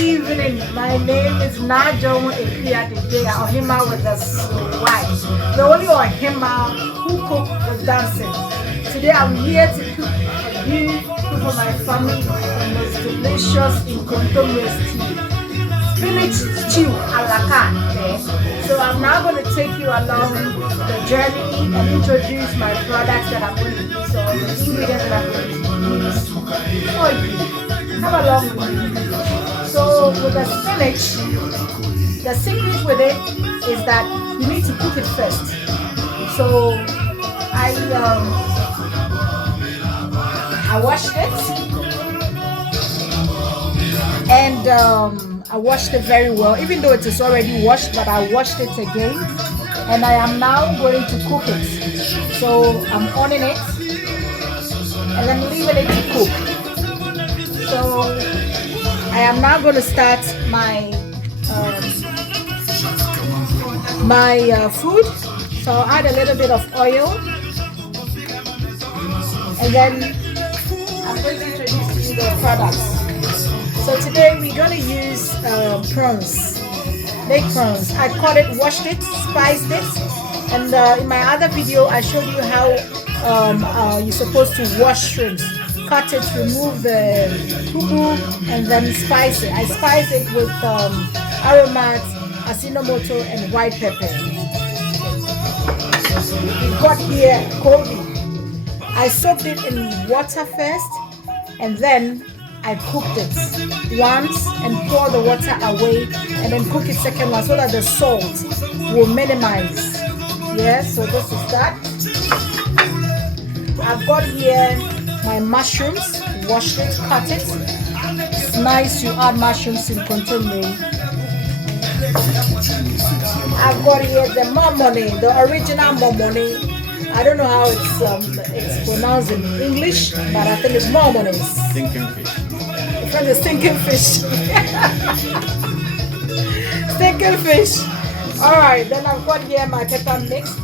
evening. My name is Naa Jormoo today. Ohemaa with a wife. The only Ohemaa who cook with dancing. Today I'm here to cook a new food for my family. The most delicious in kontomire stew. Spinach stew a la carte. So I'm now going to take you along the journey and introduce my products that I'm going to use, or the ingredients that I'm going to use for you. Come along with me. So with the spinach, the secret with it is that you need to cook it first. So I washed it, and I washed it very well, even though it is already washed, but I washed it again, and I am now going to cook it. So I'm onion it and then leaving it to cook. So I am now going to start my food. So I'll add a little bit of oil, and then I'm going to introduce you the products. So today we're going to use prawns, baked prawns. I caught it, washed it, spiced it, and in my other video I showed you how you're supposed to wash shrimps. Cut it, remove the poo-poo, and then spice it. I spice it with aromat, asinomoto, and white pepper. We've got here Kobe. I soaked it in water first, and then I cooked it once and pour the water away, and then cook it second one so that the salt will minimize. Yeah, so this is that. I've got here my mushrooms, wash it, cut it. It's nice to add mushrooms in kontomire. I've got here the momone, the original momone. I don't know how it's pronounced in English, but I think it's momone. Stinking fish. From the stinking fish. Stinking fish. Alright, then I've got here my pepper mix.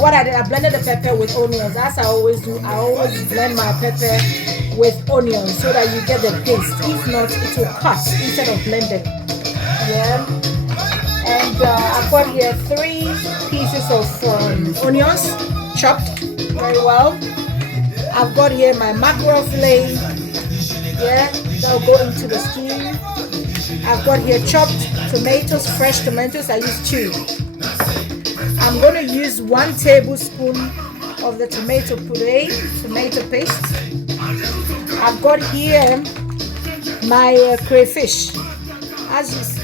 What I did, I blended the pepper with onions. As I always do, I always blend my pepper with onions so that you get the paste. If not, it will cut instead of blending. Yeah. And I've got here 3 pieces of onions chopped very well. I've got here my mackerel fillet. Yeah, that'll go into the stew. I've got here chopped tomatoes, fresh tomatoes. I use 2. I'm going to use 1 tablespoon of the tomato puree, tomato paste. I've got here my crayfish.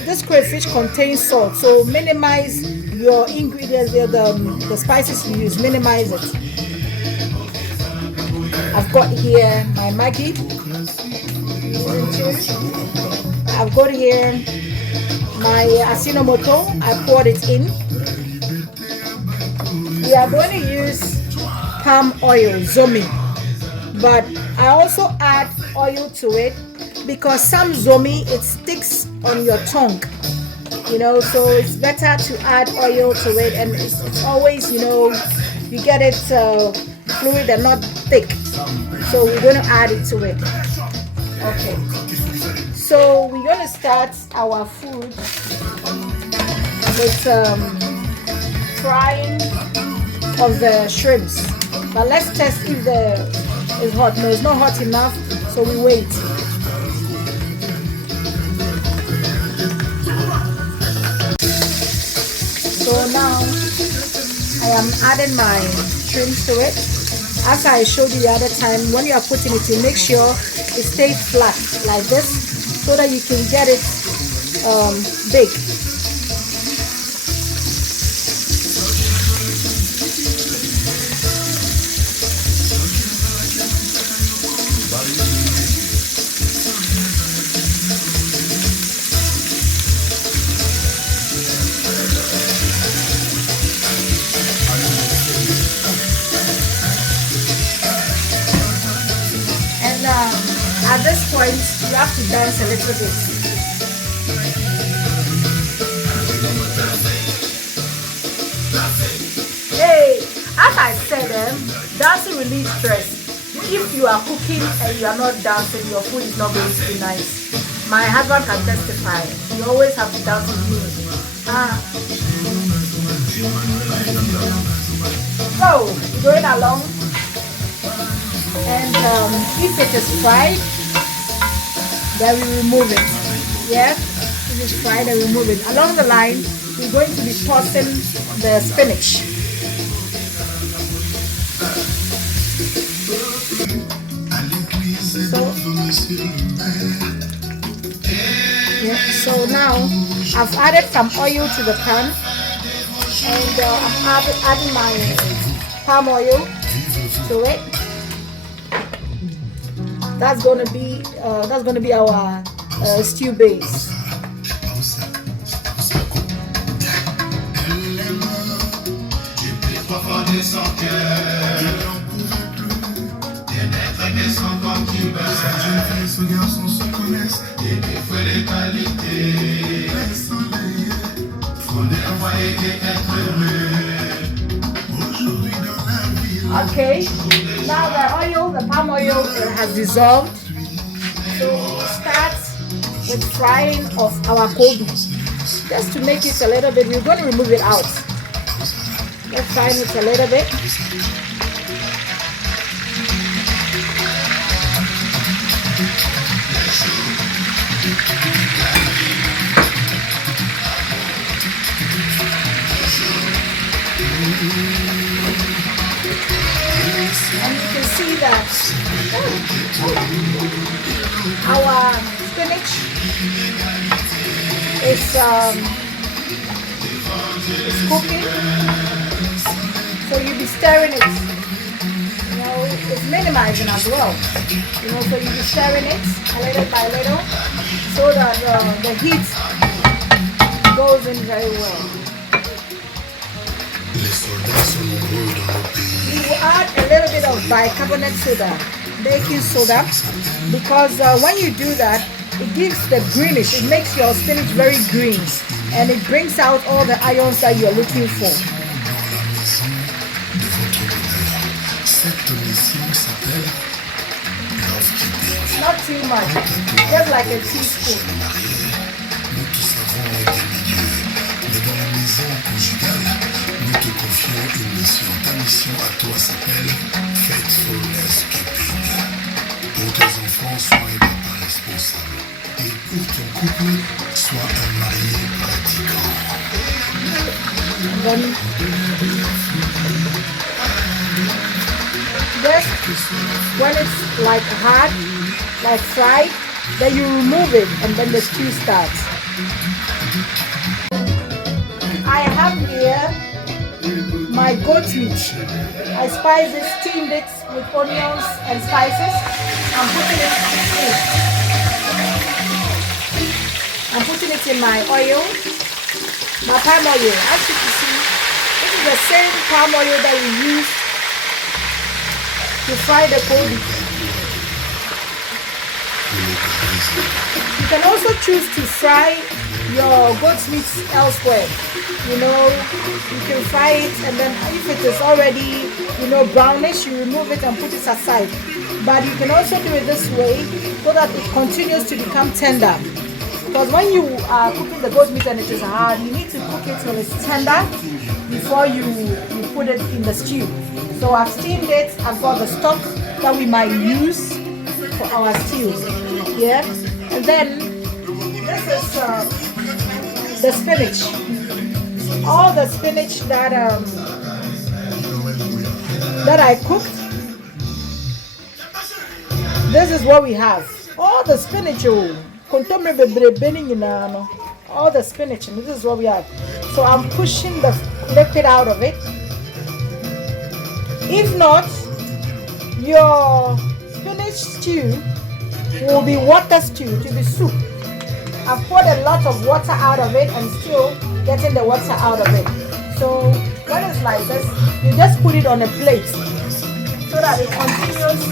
This crayfish contains salt, so minimize your ingredients, the spices you use, minimize it. I've got here my Maggi. I've got here my asinomoto. I poured it in. We are going to use palm oil, zomi, but I also add oil to it because some zomi, it sticks on your tongue, you know, so it's better to add oil to it, and it's always, you know, you get it fluid and not thick, so we're going to add it to it. Okay, so we're going to start our food with frying of the shrimps, but let's test if it's hot. No, it's not hot enough, so we wait. So now I am adding my shrimps to it. As I showed you the other time, when you are putting it, you make sure it stays flat like this so that you can get it big. At this point, you have to dance a little bit. Hey, as I said, dancing relieves stress. If you are cooking and you are not dancing, your food is not going to be nice. My husband can testify. He always have to dance with me. So, going along, and if it is fried, then we remove it. Yes, if it's fried, then we remove it. Along the line, we're going to be tossing the spinach. So now I've added some oil to the pan, and I'm adding my palm oil to it. That's gonna be our stew base. Okay, now the palm oil has dissolved. So we'll start with frying of our kobe. Just to make it a little bit, we're going to remove it out. Let's fry it a little bit. And you can see that our spinach is cooking. So you'll be stirring it. You know, it's minimizing as well. You know, so you'll be stirring it little by little so that the heat goes in very well. We will add a little bit of bicarbonate soda, baking soda, because when you do that, it gives the greenish, it makes your spinach very green, and it brings out all the ions that you're looking for. Not too much, just like a teaspoon. Nous te confions une mission. Ta mission à toi s'appelle Faithfulness Keeping. Pour tes enfants, sois un papa responsable. Et pour ton couple, sois un marié pratiquant. Just when it's like hard, like fried, then you remove it and then the stew starts. I have here my goat meat. I spice it, steamed it with onions and spices. I'm putting it in my oil, my palm oil. As you can see, this is the same palm oil that we use to fry the kobe. You can also choose to fry your goat's meat elsewhere. You know, you can fry it, and then if it is already, you know, brownish, you remove it and put it aside. But you can also do it this way so that it continues to become tender. Because when you are cooking the goat meat and it is hard, you need to cook it till it's tender before you put it in the stew. So I've steamed it. I've got the stock that we might use for our stew. Yeah, and then this is the spinach. All the spinach that I cooked. This is what we have. All the spinach. Kontomire, all the spinach, and this is what we have. So I'm pushing the liquid out of it. If not, your spinach stew will be water stew, to be soup. I've poured a lot of water out of it and still getting the water out of it. So when it's like this, you just put it on a plate so that it continues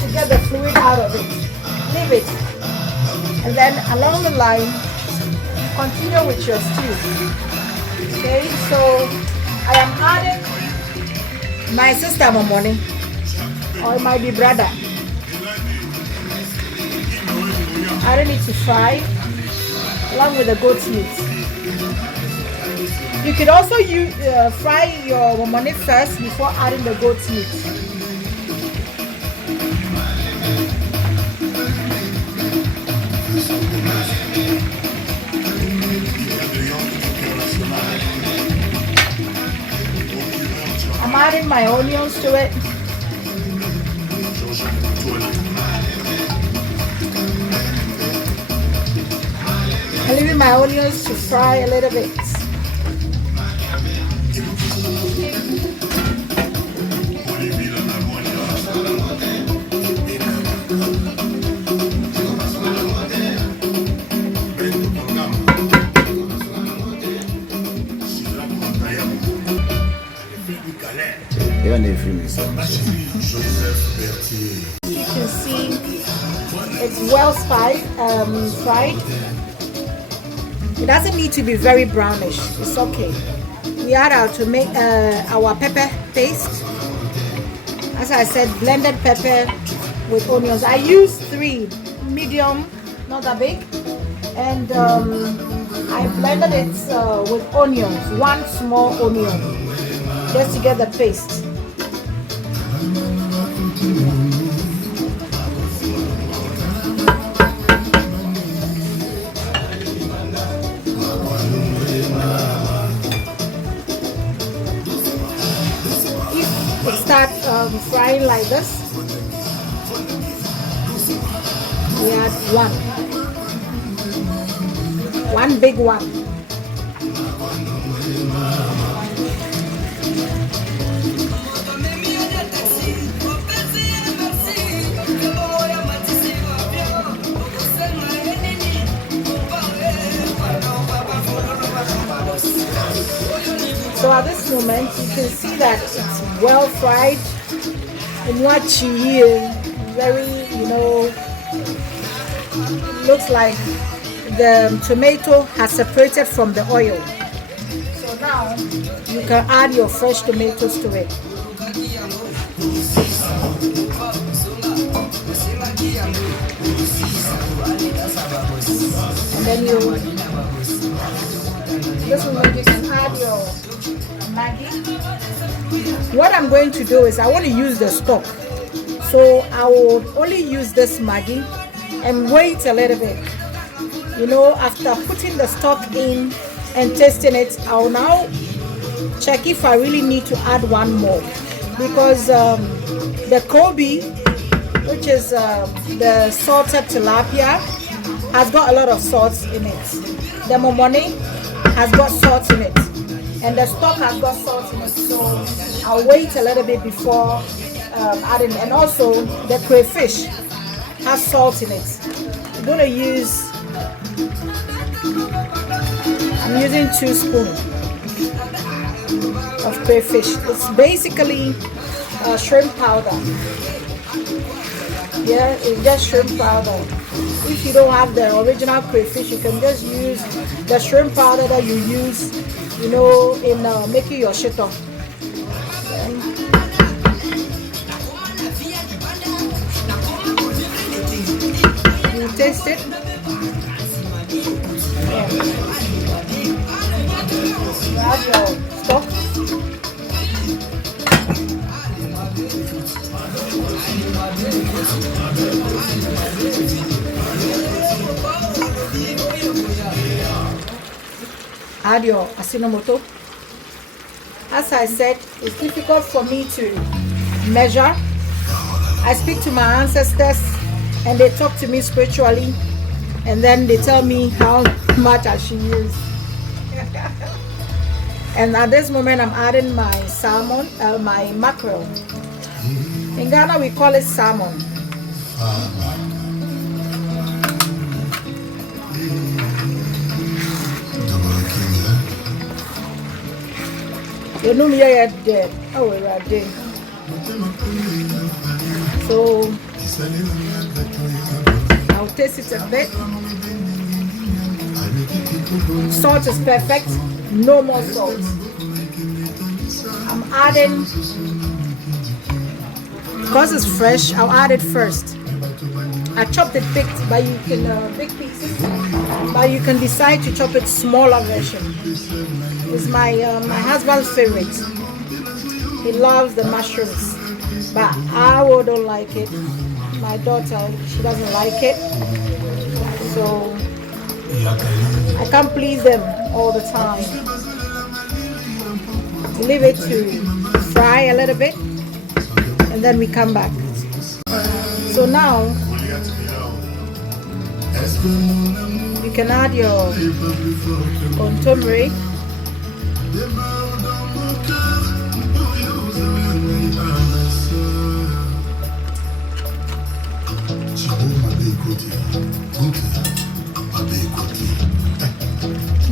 to get the fluid out of it. Leave it. And then along the line, continue with your stew. Okay, so I am adding my sister Momoni, or it might be brother. adding it to fry along with the goat meat. You could also fry your money first before adding the goat meat. I'm adding my onions to it. I'm leaving my onions to fry a little bit. You can see it's well fried. It doesn't need to be very brownish. It's okay. We add our pepper paste. As I said, blended pepper with onions. I use 3 medium, not that big, and I blended it with onions, 1 small onion, just to get the paste. Start frying like this. We add one big one. So at this moment, you can see that it's well fried and what you hear, very, looks like the tomato has separated from the oil. So now you can add your fresh tomatoes to it. And then this moment you can add your Maggi. What I'm going to do is I want to use the stock, so I will only use this Maggi and wait a little bit. After putting the stock in and tasting it, I'll now check if I really need to add one more, because the Kobe, which is the salted tilapia, has got a lot of salt in it. The momone has got salt in it, and the stock has got salt in it, so I'll wait a little bit before adding. And also the crayfish has salt in it. I'm using 2 spoons of crayfish. It's basically shrimp powder. Yeah, it's just shrimp powder. If you don't have the original crayfish, you can just use the shrimp powder that you use, in making your shito. You taste it. Yeah. You add your stock. Add your asinomoto. As I said, it's difficult for me to measure. I speak to my ancestors and they talk to me spiritually, and then they tell me how much I should use. And at this moment I'm adding my salmon, my mackerel. In Ghana we call it salmon. You know me yet dead. Oh, we're right there. So I'll taste it a bit. Salt is perfect. No more salt. I'm adding, because it's fresh, I'll add it first. I chopped it big, but you can big pieces. But you can decide to chop it smaller version. It's my husband's favorite. He loves the mushrooms, but I don't like it. My daughter, she doesn't like it, so I can't please them all the time. Leave it to fry a little bit, and then we come back. So now you can add your kontomire.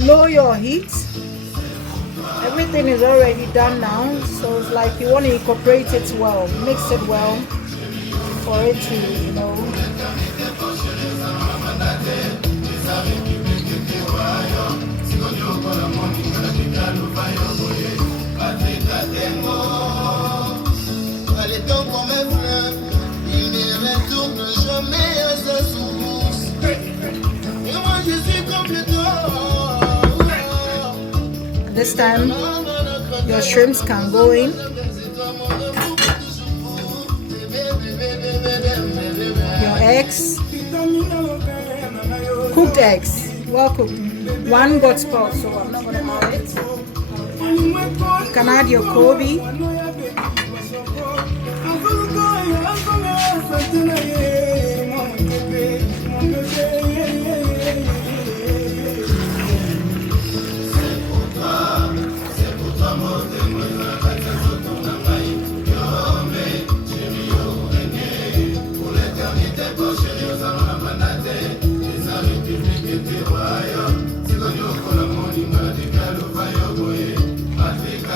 Lower your heat. Everything is already done now, so it's like you want to incorporate it well, mix it well for it to, This time your shrimps can go in. Your eggs, cooked eggs, well cooked. One got spoiled, so I'm not gonna add it. You can add your Kobe.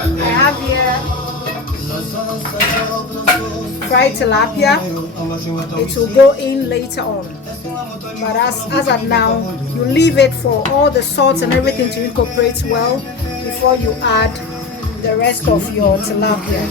I have here fried tilapia. It will go in later on, but as of now, you leave it for all the salt and everything to incorporate well before you add the rest of your tilapia.